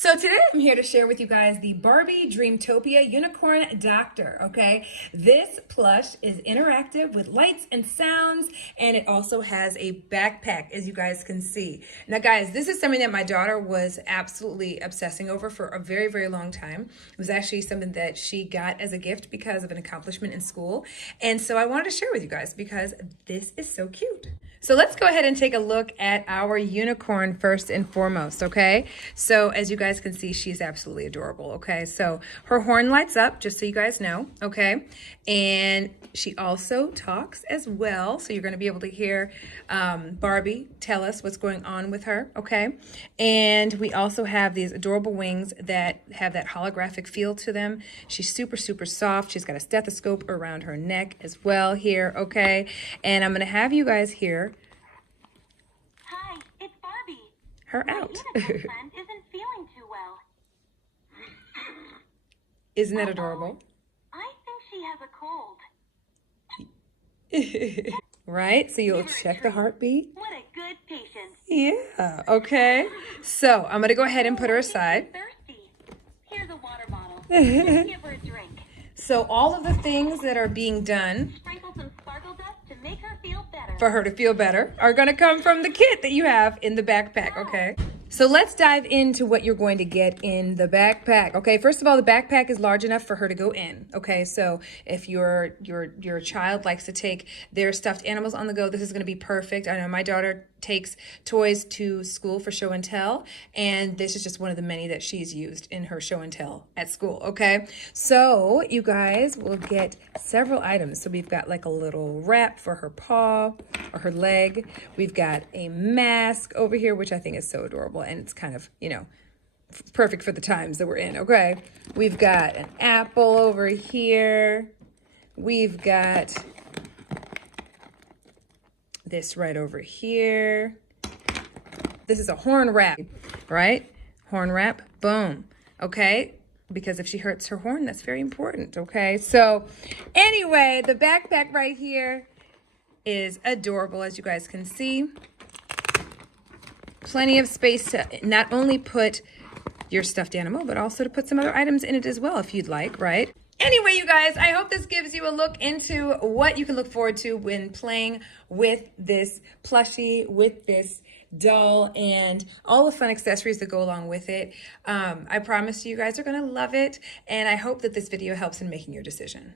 So today I'm here to share with you guys the Barbie Dreamtopia Unicorn Doctor, okay? This plush is interactive with lights and sounds, and it also has a backpack, as you guys can see. Now guys, this is something that my daughter was absolutely obsessing over for a very, very long time. It was actually something that she got as a gift because of an accomplishment in school. And so I wanted to share with you guys because this is so cute. So let's go ahead and take a look at our unicorn first and foremost, okay? So as you guys can see, she's absolutely adorable, okay? So her horn lights up, just so you guys know, okay? And she also talks as well, so you're gonna be able to hear Barbie tell us what's going on with her, okay? And we also have these adorable wings that have that holographic feel to them. She's super, super soft. She's got a stethoscope around her neck as well here, okay? And I'm gonna have you guys hear Hi, it's Barbie. her My out. unicorn friend isn't feeling too well. Isn't that adorable? I think she has a cold. Right? So you'll Give her a check the treat. heartbeat. What a good patient. Yeah, okay. So I'm gonna go ahead and put her I think aside. she's thirsty. Here's a water bottle. Just give her a drink. So all of the things that are being done Sprinkle some sparkle dust to make her feel better. for her to feel better are gonna come from the kit that you have in the backpack, okay? So let's dive into what you're going to get in the backpack, okay? First of all, the backpack is large enough for her to go in, okay? So if your child likes to take their stuffed animals on the go, this is gonna be perfect. I know my daughter takes toys to school for show and tell, and this is just one of the many that she's used in her show and tell at school, okay? So you guys will get several items. So we've got like a little wrap for her paw or her leg. We've got a mask over here, which I think is so adorable, and it's kind of, you know, perfect for the times that we're in, okay? We've got an apple over here. We've got this right over here. This is a horn wrap, right? Horn wrap, boom, okay? Because if she hurts her horn, that's very important, okay? So anyway, the backpack right here is adorable, as you guys can see. Plenty of space to not only put your stuffed animal, but also to put some other items in it as well if you'd like, right? Anyway, you guys, I hope this gives you a look into what you can look forward to when playing with this plushie, with this doll, and all the fun accessories that go along with it. I promise you guys are gonna love it, and I hope that this video helps in making your decision.